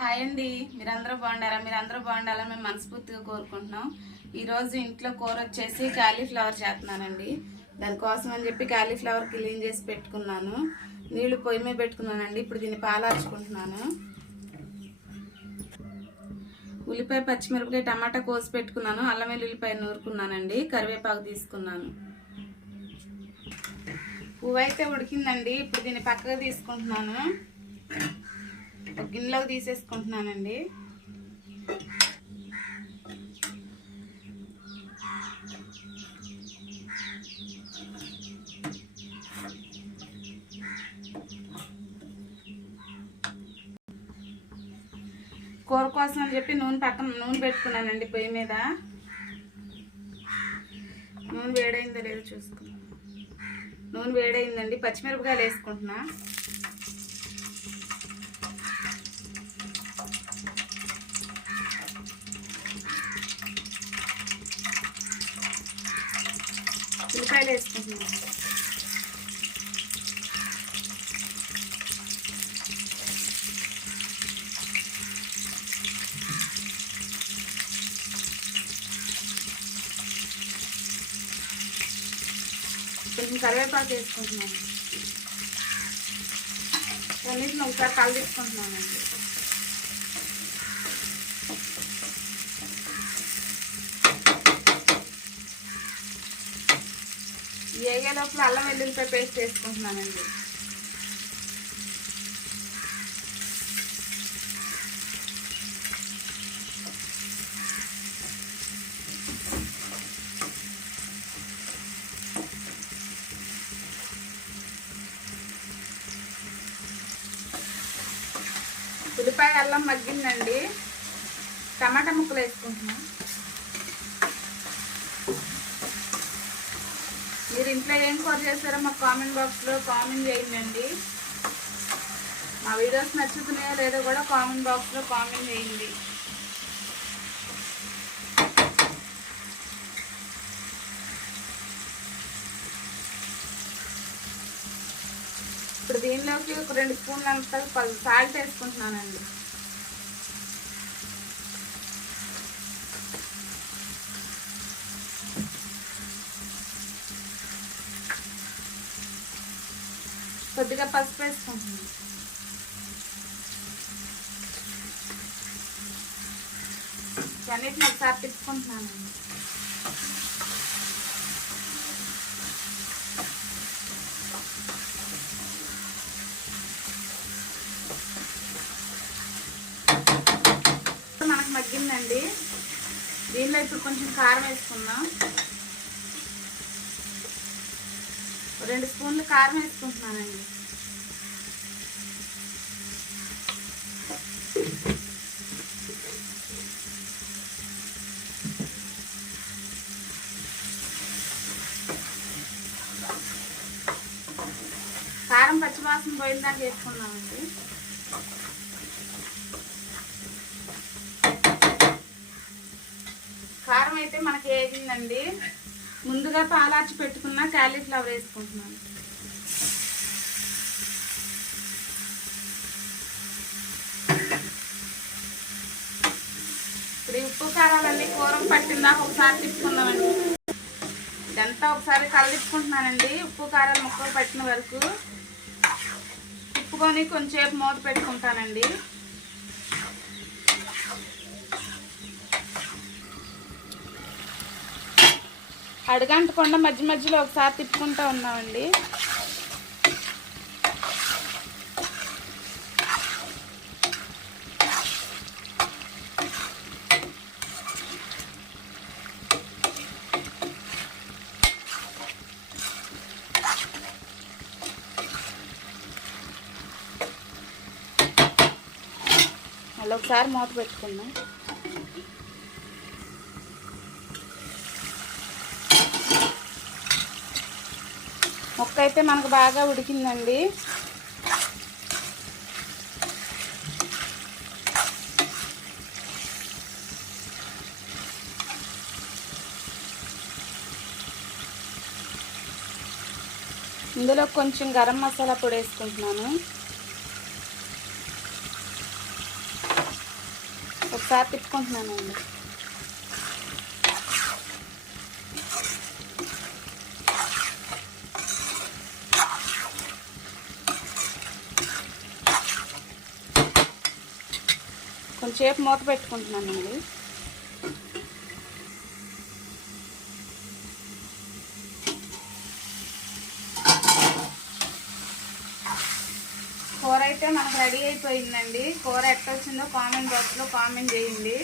Hi అండి, మీరందరూ బాగుండారా? మీరందరూ బాగుండాలని మేము మనస్ఫూర్తిగా కోరుకుంటున్నాం. ఈరోజు ఇంట్లో కూర వచ్చేసి కాలీఫ్లవర్ చేస్తున్నానండి. దానికోసం అని చెప్పి కాలీఫ్లవర్ క్లీన్ చేసి పెట్టుకున్నాను. నీళ్లు పొయ్యి మీద పెట్టుకున్నానండి. ఇప్పుడు దీన్ని పాలార్చుకుంటున్నాను. ఉల్లిపాయ, పచ్చిమిరపకాయ, టమాటా కోసి పెట్టుకున్నాను. అల్లం వెల్లుల్లిపాయ నూరుకున్నానండి. కరివేపాకు తీసుకున్నాను. పువ్వు అయితే ఉడికిందండి. ఇప్పుడు దీన్ని పక్కగా తీసుకుంటున్నాను. ఒక గిన్నెలోకి తీసేసుకుంటున్నానండి. కూర కోసం అని చెప్పి నూనె పెట్టుకున్నానండి పొయ్యి మీద. నూనె వేడైందో లేదో చూసుకున్నాను. నూనె వేడైందండి. పచ్చిమిరపకాయలు వేసుకుంటున్నా. ఉల్లిపాయలు వేసుకుంటున్నాను. కొంచెం కరివేపాకు వేసుకుంటున్నాను. అన్నింటిని ఒకసారి కలిపేసుకుంటున్నానండి. ఏగే లోపల అల్లం వెల్లుల్లిపాయ పేస్ట్ వేసుకుంటున్నానండి. ఉల్లిపాయ అల్లం మగ్గిందండి. టమాటా ముక్కలు వేసుకుంటున్నాం. మీరు ఇంట్లో ఏం కూర చేస్తారో మాకు కామెంట్ బాక్స్లో కామెంట్ చేయండి. మా వీడియోస్ నచ్చుతున్నాయో లేదో కూడా కామెంట్ బాక్స్లో కామెంట్ చేయండి. ఇప్పుడు దీనిలోకి ఒక 2 స్పూన్లు అంతా సాల్ట్ వేసుకుంటున్నానండి. కొద్దిగా పసుపు వేసుకుంటున్నాను. అన్నిటిని ఒకసారి తిప్పుకుంటున్నానండి. మనకు మగ్గిందండి. దీనిలో ఇప్పుడు కొంచెం కారం వేసుకుందాం. 2 స్పూన్లు కారం వేసుకుంటున్నానండి. కారం పచ్చివాసన పోయిన దాకా వేసుకున్నామండి. కారం అయితే మనకి వేగిందండి. ముందుగా పాలార్చి పెట్టుకున్న కాలీఫ్లవర్ వేసుకుంటున్నాను. ఇప్పుడు ఉప్పు కారాలన్నీ కూర పట్టిందా ఒకసారి తిప్పుకుందామండి. ఇదంతా ఒకసారి కలిపుకుంటున్నానండి. ఉప్పు కారాలు ముక్కలు పట్టిన వరకు తిప్పుకొని కొంచెంసేపు మూత పెట్టుకుంటానండి. అడుగంటకుండా మధ్య మధ్యలో ఒకసారి తిప్పుకుంటూ ఉన్నామండి. మళ్ళీ ఒకసారి మూత పెట్టుకుందాం. ముక్క అయితే మనకు బాగా ఉడికిందండి. ఇందులో కొంచెం గరం మసాలా పొడి వేసుకుంటున్నాను. ఒకసారి తిప్పుకుంటున్నానండి. కొంచెంసేపు మూత పెట్టుకుంటున్నానండి. కూర అయితే మనకు రెడీ అయిపోయిందండి. కూర ఎట్లా వచ్చిందో కామెంట్ బాక్స్లో కామెంట్ చేయండి.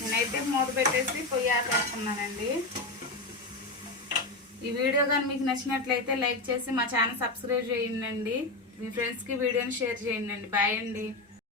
నేనైతే మూత పెట్టేసి పొయ్యి ఆపేస్తున్నానండి. ఈ వీడియో కానీ మీకు నచ్చినట్లయితే లైక్ చేసి మా ఛానల్ సబ్స్క్రైబ్ చేయండి. మీ ఫ్రెండ్స్కి వీడియోని షేర్ చేయండి. బాయ్ అండి.